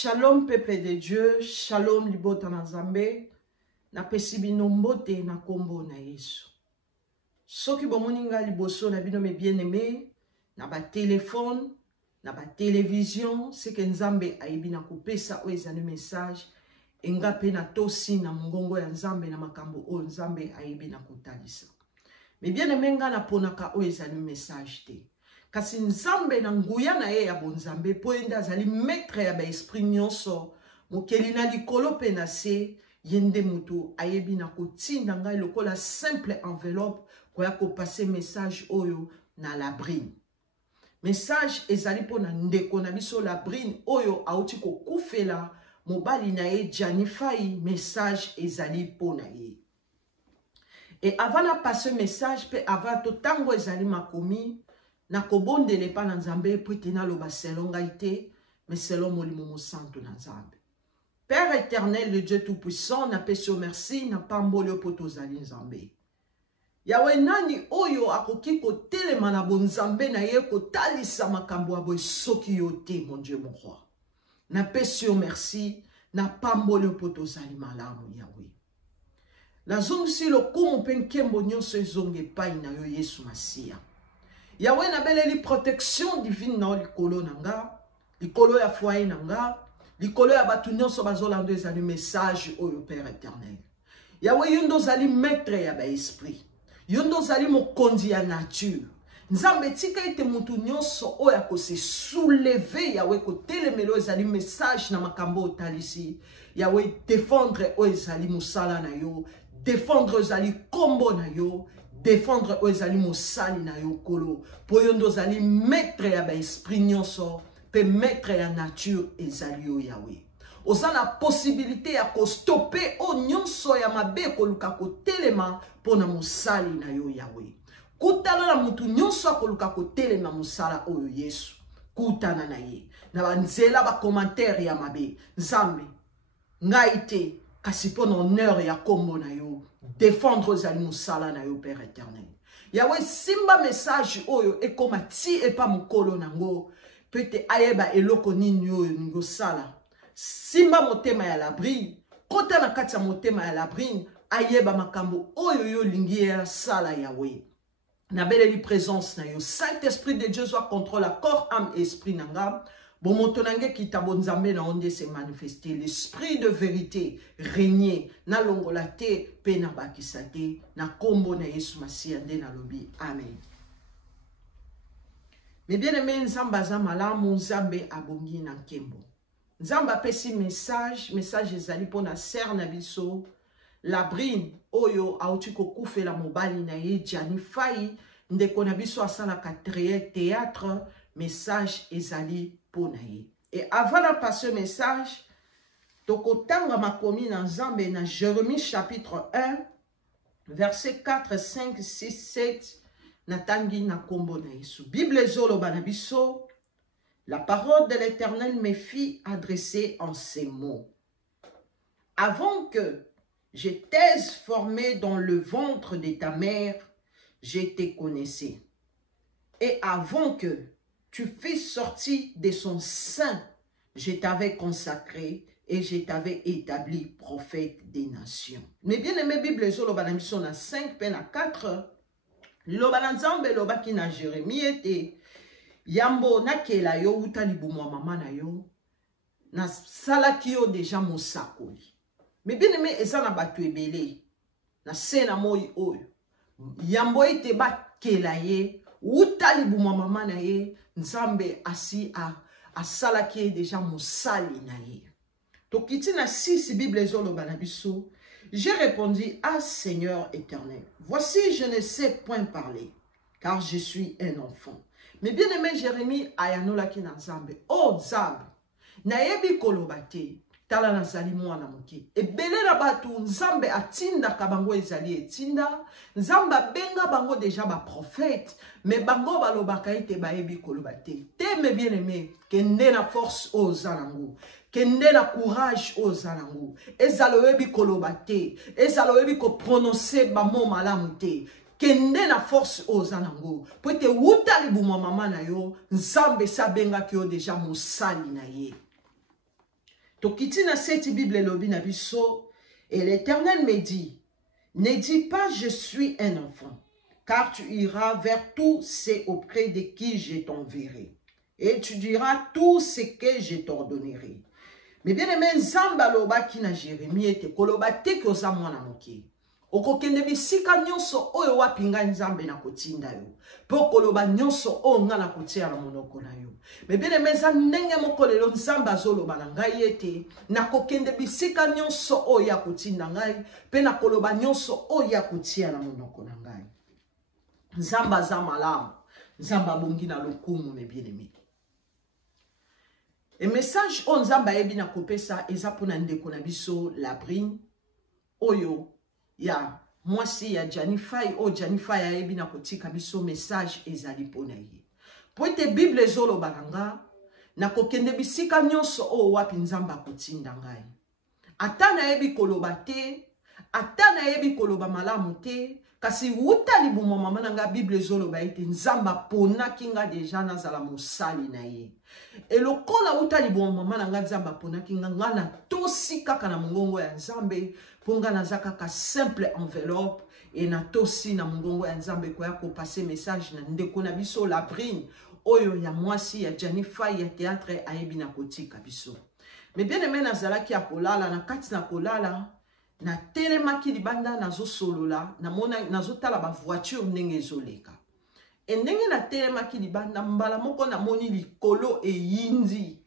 Shalom peuple de Dieu, shalom libota na Nzambe, na pesi bino mbote na kombo na Yesu. Soki bomoninga liboso na bino me bien-aimé, na ba téléphone, na ba télévision, c'est que Nzambe aibi na kopesa o ezali message, enga pe na tosi na mongongo ya Nzambe na makambo o Nzambe aibi na kotalisa. Me bien-aimé nga na ponaka o ezali message te. Kasi Nzambe na nguya na ye ya bonzambe po enda azali maître ya ba esprit nyonso mokeli na likolo pe na se yende mutu ayebi na kotinda ngai lokola simple enveloppe koya ko passer message oyo na labrine. Message ezali po na ndeko na biso labrine oyo auti ko kufela mobali na ye Janifai, message ezali po na ye. Et avant na passer message pe avant to tango ezali makomi na kobondele pa na Nzambe po tena loba selon gaite mais selon molimo mo santo na Nzambe. Père éternel, le Dieu tout-puissant, na pesio merci na pambolo po tozali Nzambe. Yawe nani oyo akoki ko telema na bonzambe na ye ko talisa makambo abo soki yo te, mon Dieu mon roi. Na pesio merci na pambolo po tozali malamu Yawe. La zongi lo kumu penkembo nyonso ezonge pai na yo Yesu Masia. Yahweh na beleli protection divine na likolo nanga, likolo ya foyer nanga, likolo ya batu nyonso bazolando ezali message oyo Père éternel. Yahweh yondo zali maître ya ba esprit. Yondo zali mokonzi ya nature. Nzambe tika ite mutu nyonso oyo akose soulever Yahweh ko telemelo ezali message na makambo otalisi. Yahweh défendre o ezali musala na yo, défendre ezali kombo na yo. Défendre ezali mosali na yo kolo po yondo zali maître ya ba esprit nyonso pe maître ya nature ezali yo Yahweh. Oza na possibilité ya ko stopper o nyonso ya mabe ko luka ko telema pona mosali na yo Yahweh. Kutana na mutu nyonso ko luka ko telema mosala oyo Yesu. Kutana na ye. Na banzela ba commentaire ya mabe. Nzambe ngai te kasi pona honneur ya kombo na yo. Défendre zali musala na yo Père éternel. Yahweh simba message oyo e koma ti e pa mukolo nango pete ayeba eloko nini oyo ningo sala. Simba motema ya labrine, kota na kati ya motema ya labrine ayeba makambo oyo yo lingi ya sala Yahweh. Na beleli présence na yo. Saint-Esprit de Dieu soit contrôle à corps, âme et esprit nanga. Bon motonange ki tabonzambe na onde se manifester l'esprit de vérité régner na longolate pe na bakisate na kombo na Yesu Masia nde na lobi amen. Mais bien aimé Nzamba za malamu Nzambe abongi na nkembo. Nzamba pesi message ezali pona ser na biso labrine oyo auti ko kufela mobali na ye Janifai ndeko na biso asala théâtre message ezali ponaye. Et avant de passer ce message, tokotanga makomi na Nzambe na Jérémie chapitre 1, verset 4, 5, 6, 7, natangi na kombo na Yesu. Bible zolo banabiso, la parole de l'Éternel me fit adresser en ces mots. Avant que je t'aie formé dans le ventre de ta mère, je te connaissais. Et avant que tu fais sortir de son sein, je t'avais consacré et je t'avais établi prophète des nations. Mais bien aimé Bible, l'Obanamison a 5 peine à 4. L'Obanazambe, l'Obaki na Jérémie était Yambo na kela yo utalibu mwa mama na yo na salaki yo déjà mosakoli. Mais bien aimé eza na batu ebele na sena moi oyo. Yambo ite ba kela ye utalibu mwa mama na ye. Nzambe asi a salaki déjà mosali na ye. Tokiti na 6 Bible zolo banabiso. J'ai répondu à Seigneur éternel. Voici je ne sais point parler car je suis un enfant. Mais bien aimé Jérémie ayanola ki na Nzambe. Oh Nzambe. Na yebi kolobate. Tala na zali mwana moke. Ebele na batu Nzambe atinda kabango ezali etinda. Nzambe benga bango déjà ba prophète. Mais bango balobaka ite baebi kolobate. Te bien aimé. Kende na force o zanango. Kende na courage o zanango. Ezaloebi kolobate. Ezaloebi ko prononcer ba mo malamu te. Kende na force o zanango. Poete wuta libuma mama na yo. Nzambe sa benga ki yo déjà mosali na ye. Tokiti na seti Bible lobi na biso. Et l'Éternel me dit, ne dis pas je suis un enfant, car tu iras vers tous ceux auprès de qui je t'enverrai. Et tu diras tout ce que je t'ordonnerai. Mais bien aimé, Nzamba loba ki na Jérémie ete koloba te ke oza mwana moke. Okokende bisika nyonso oyo wapinga Nzambe na kotinda yo. Po koloba nyonso oyo nga na kotia na monoko na yo. Mais bien aimé, za ndenge moko lelo Nzamba zoloba na ngai ete na kokende bisika nyonso oyo ya kotinda ngai pe na koloba nyonso oyo ya kotia na monoko na ngai. Nzamba za malamu. Nzamba bongi na lokumu me bien aimé. Et message on Nzamba yebi na kopesa eza pona ndeko na biso Labrine oyo ya mwasi ya Janifai o Janifai yebi na kotika biso message ezali pona ye. Po ete Bible zolo balanga na kokende bisika nyonso o wapi Nzamba kotinda ngai. Ata na yebi koloba te, ata na yebi koloba malamu te, kasi wuta libumo mama nanga Bible zolo ba ete Nzamba pona kinga deja nazala mosali na ye. Et le kola uta libumo mama nanga Nzamba pona kinga ngana tosi kaka na mongongo ya Nzambe ponga nazaka ka simple enveloppe et na tosi na mongongo ya Nzambe ko ya ko passer message na ndeko na biso Labrine oyo ya mwasi ya Janifai ya théâtre ayebi na kotika biso. Mais bien aimé nazalaki ya kolala na kati na kolala na telemaki libanda nazo solola na mona nazo tala ba voiture ndenge ezoleka. E ndenge na telemaki libanda mbala moko na moni likolo e yindi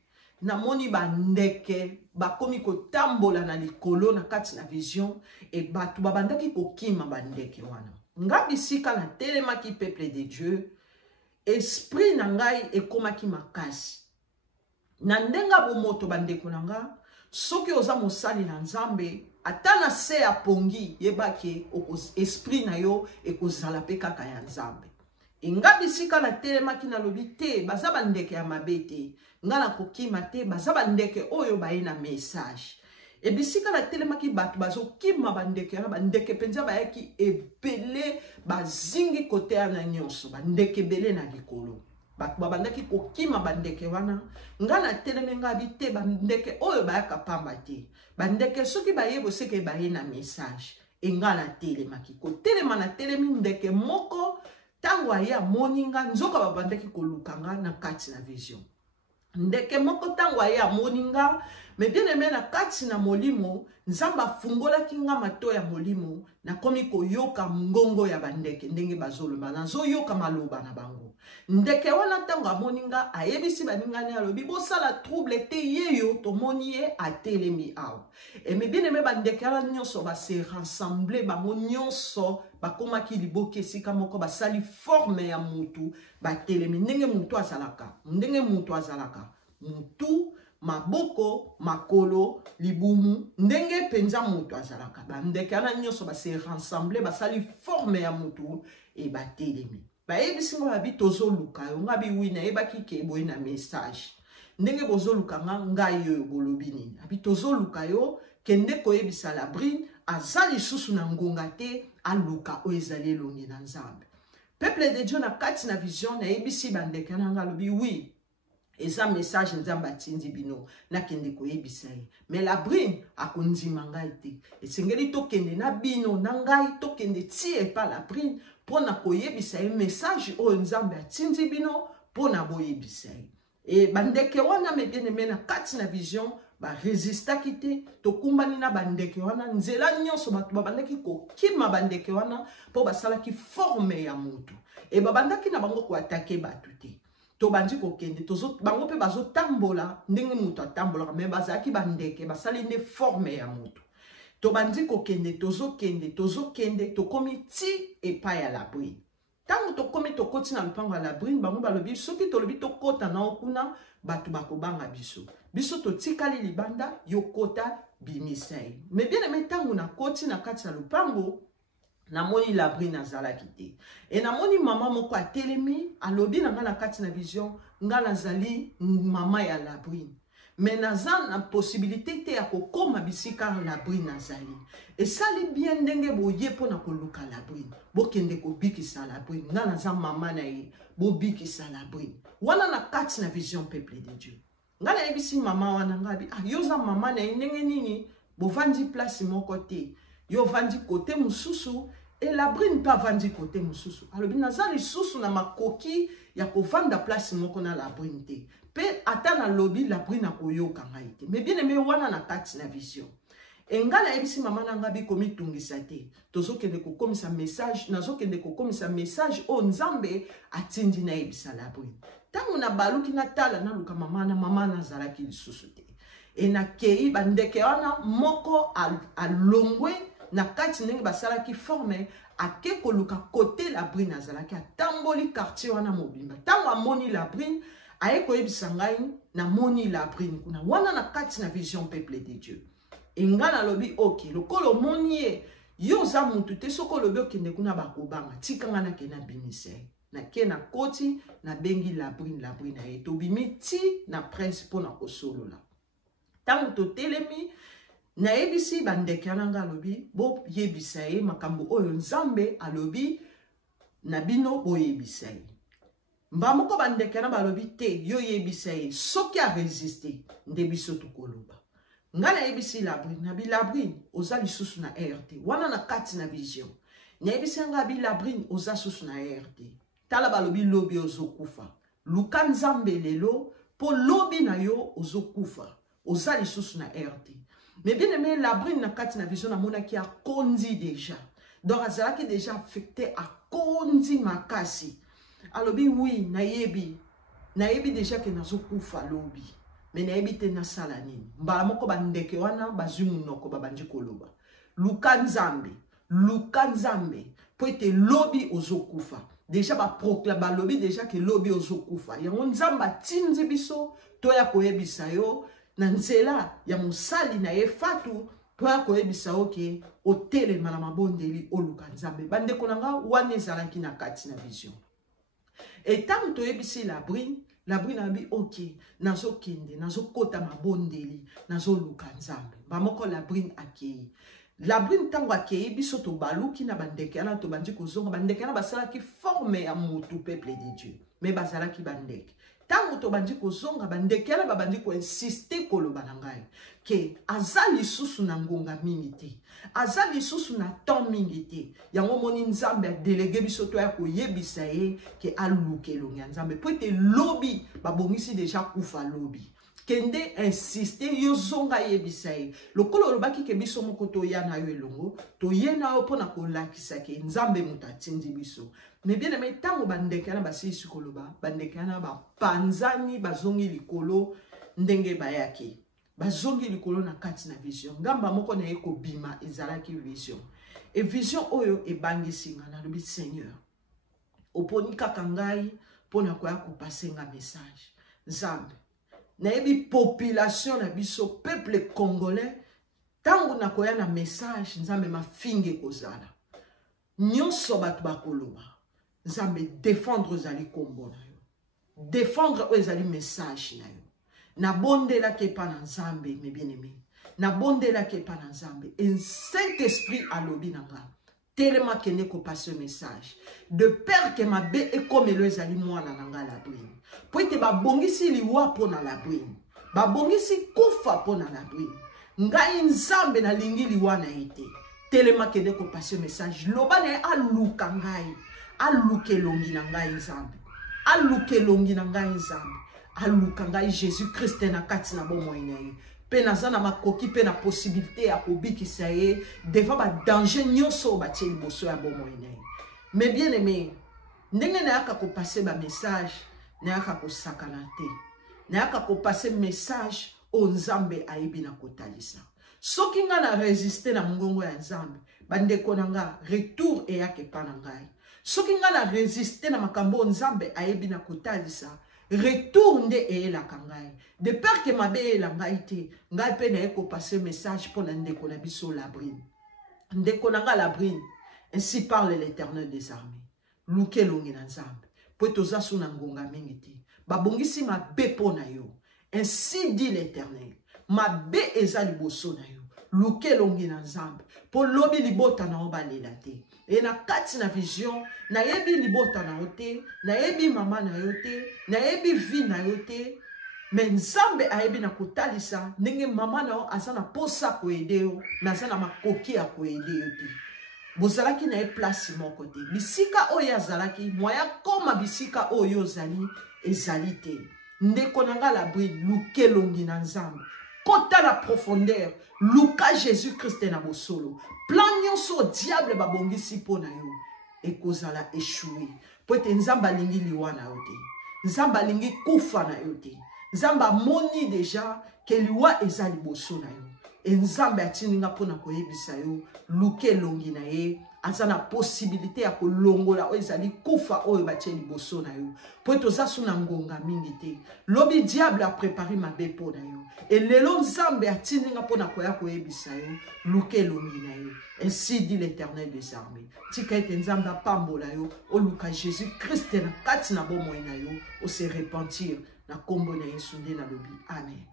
na moni bandeke bakomi kotambola na likolo na kati na vision e batu babandaki kokima bandeke wana. Ngabi sika na telemaki peuple de Dieu esprit na ngai ekomaki makasi. Na ndenga bomoto bandeko na nga soki oza mosali na Nzambe ata na se ya pongi yebake esprit na yo ekozala pe kaka ya Nzambe. Nga bisika na telemaki na lobi te baza bandeke ya mabe te nga na kokima te baza bandeke oyo baye na message. E bisika na telemaki batu bazo kima bandeke na bandeke penza bayaki ebele bazingi kote na nyonso bandeke ebele na likolo. Batu babandaki kokima bandeke wana nga na teleme nga bite bandeke oyo bayaka pamba te. Bandeke soki baye boseke baye na message. E nga na telemaki ko telema na telemi ndeke moko tango aya moninga nzoka babandaki kolukanga na kati na vision. Ndeke moko tango aya moninga me bien aimé na kati na molimo Nzamba fungolaki nga mato ya molimo na komi koyoka ngongo ya bandeke ndenge bazoloba nazo yoka maloba na bango. Ndeke wana tango amoninga ayebisi baningani alobi bosala trouble te yeyo tomoni ye atelemi awa. Et me bien aimé bandeke wana nyonso ba se rassembler bango nyonso bakomaki liboki esika moko basali forme ya mutu batelemi ndenge mutu azalaka mutu maboko makolo libumu ndenge penza mutu azalaka bandeke wana nyonso ba se rassembler basali forme ya mutu e batelemi. Bayebisi ngo babi tozoluka yo ngabi wina yebaki ke boye na message ndenge bozoluka ngai yo bolobi nini abi tozoluka yo kende koyebisa Labrine azali susu na ngonga te aluka o ezali elongi na Nzambe. Peuple de Dieu na kati na vision na yebisi bandeke na ngalobi oui eza message Nzambe atindi bino na kende koyebisa ye. Mais Labrine akondima ngai te esengeli tokende na bino na ngai tokende tie pa Labrine pona koyebisa ye message oyo Nzambe atindi bino pona boyebisa ye. E bandeke wana me bien aimé na kati na vision ba resistaki te tokumbani na bandeke wana nzela nyonso batu babandaki kokima bandeke wana po basalaki forme ya mutu e babandaki na bango ko attaquer batu te to bandi kokende tozo bango pe bazo tambola ndenge mutu atambola me bazaki bandeke basali ne forme ya mutu to bandi kokende tozo kende tokomi ti epa ya Labrine. Tango tokomi tokoti na lupango ya Labrine bango balobi soki tolobi tokota na okuna batu bakobanga biso totikali libanda yokota bimisai. Mais bien aimé tango na koti na kati na lupango na moni Labrine azalaki te. E na moni mama moko atelemi alobi na nga na kati na vision nga nazali mama ya Labrine. Mais naza na possibilité te ya kokoma bisika Labrine azali. Et sali bien ndenge boye pona koluka Labrine. Bokende kobikisa Labrine. Nga naza mama na ye. Bobikisa Labrine. Wana na kati na vision peuple de Dieu. ngana ebisi mama wana ngabi yoza mama na ndenge nini bovandi place moko te yo vandi côté mususu et la brine pas vandi côté mususu alobi nazali susu na makoki ya kovanda place moko na la brine te pe ata na lobi la brine akoyoka ngai te mais bien aimé wana na kati na vision engana ebisi mama na ngabi komitungisa te tozokende kokomisa message nazokende kokomisa message o nzambe atindi na ebisa la brine tango na baluki na tala na luka mama na zalaki lisusu te e na kei bandeke wana moko alongwe na kati ndenge basalaki forme ake koluka kote la brine azalaki atamboli quartier wana mobimba tango amoni la brine aye koyebisa ngai na moni la brine kuna wana na kati na vision peuple de Dieu engana lobi ok lokolo moni ye yo za mutu te soko lobi okende kuna bakobanga tikanga na ke na bimise na ke na koti na bengi la brine aye tobimi ti na prince pona kosolola tango to telemi na ebisi bandeke ananga alobi bo yebisa ye makambo oyo nzambe alobi na bino bo yebisa ye mba moko bandeke na balobi te yo yebisa ye soki a résister nde biso tukoloba ngana ebisi la brine oza lisusu na RT wana na kati na vision na ebisi nga la brine oza susu na RT tala balobi lobi ozokufa luka nzambe lelo po lobi na yo ozokufa oza lisusu na RT mais bien aimé la brine na kati na vision na mona ki a kondi déjà donc azalaki déjà affecté a kondi makasi alobi oui nayebi déjà ke nazokufa lobi mais nayebi te nasala nini mbala moko bandeke wana bazwi munoko babandi koloba luka nzambe po ete lobi ozokufa déjà balobi déjà ke lobi ozokufa yango nzambe atindi biso toya koyebisa yo na nzela ya mosali na ye fatu toya koyebisa yo ke otelema na mabondeli oluka nzambe bandeko na nga wana ezalaki na kati na vision etango toyebisi la brine abi ok nazokende nazokota mabondeli nazoluka nzambe bamoko la brine akei la brine tango akei biso tobaluki na bandeke ana tobandi kozonga bandeke ana basalaki forme ya mutu peuple de Dieu mais bazalaki bandeke tango tobandi kozonga bandeke ana babandi koinsiste koloba na ngai ke aza lisusu na ngonga mingi te aza lisusu na temps mingi te yango moni nzambe adelege biso to ya koyebisa ye ke aluka elongi ya nzambe po ete lobi babongisi deja kufa lobi kende insiste yo zonga yebisa ye lokolo olobaki ke biso moko toya na yo elongo toye na yo mpona kolakisa ke nzambe moto atindi biso mais bien aimé tango bandeke ana basilisi koloba bandeke ana bapanzani bazongi likolo ndenge bayaki bazongi likolo na kati na vision ngamba moko na ye kobima ezalaki vision e vision oyo ebangisi nga nalobi Seigneur oponi kaka ngai mpona koya kopase nga message nzambe nayebi population na biso peuple congolais tango nakoya na message nzambe mafinge kozala nyonso bato bakoloba nzambe défendre ozali kombo na yo défendre oyo ezali message na yo nabondelaki epa na nzambe mes bien-aimés nabondelaki epa na nzambe et Saint-Esprit alobi na nga telema kende kopase message de peur que mabe ekomelo ezali mwana na nga la brine po ete babongisi liwa mpona la brine babongisi kufa mpona la brine ngai nzambe nalingi liwa na ye te telema kende kopase message loba na ye aluka ngai aluka elongi na ngai nzambe aluka elongi na ngai nzambe aluka ngai Jésus Christ na kati na bomoi na ye pe naza na makoki pe na possibilité ya kobikisa ye devant ba danger nyonso batie liboso ya bomoi na ye mais bien aimé ndenge nayaka kopase ba message nayaka kosakana te nayaka kopase message o nzambe ayebi na kotalisa soki nga na résister na mongongo ya nzambe bandeko na nga retour eyaka epa na ngai soki nga na résister na makambo nzambe ayebi na kotalisa retour nde eyelaka ngai de peur que mabe eyela ngai te ngai pe naye kopase message mpona ndeko na biso la brine ndeko na nga la brine ainsi parle l'Éternel des armées luka elongi na nzambe po toza su na ngonga mingi te babongisi mabe mpo na yo ainsi dit l'Éternel mabe eza liboso na yo luka elongi na nzambe po lobi libota na yo balela te e na kati na vision nayebi libota na yo te nayebi mama na yo te nayebi vi na yo te mais nzambe ayebi na kotalisa ndenge mama na yo aza na posa koede yo mais aza na makoki ya koede yo te. Bozalaki na ye place moko te. Bisika oyo azalaki moya koma bisika oyo ozali ezali te. Ndeko na nga labri luke longi na nzambe. Kota la profondeur luka Jésus Christ na bosolo. Plan nyonso diable babongisi po na yo ekozala échoué. Po ete nzamba lingi liwa na yo te. Nzamba lingi kufa na yo te. Nzamba moni deja ke liwa eza liboso na yo. E nzambe atininga pona koyebisa yo luke longi na ye aza na possibilité ya kolongola oyo ezali kufa oyo batie liboso na yo. Po toza so na ngonga mingi te. Lobi diable a préparé mabe po na yo. Et lelo nzambe atininga pona koya koyebisa yo luke longi na yo. Ainsi dit l'Éternel des armées. Tika ete nzambe apambola yo o luka Jésus Christ na kati na bomoi na yo o se repentir na kombo na Yesu nde na lobi. Amen.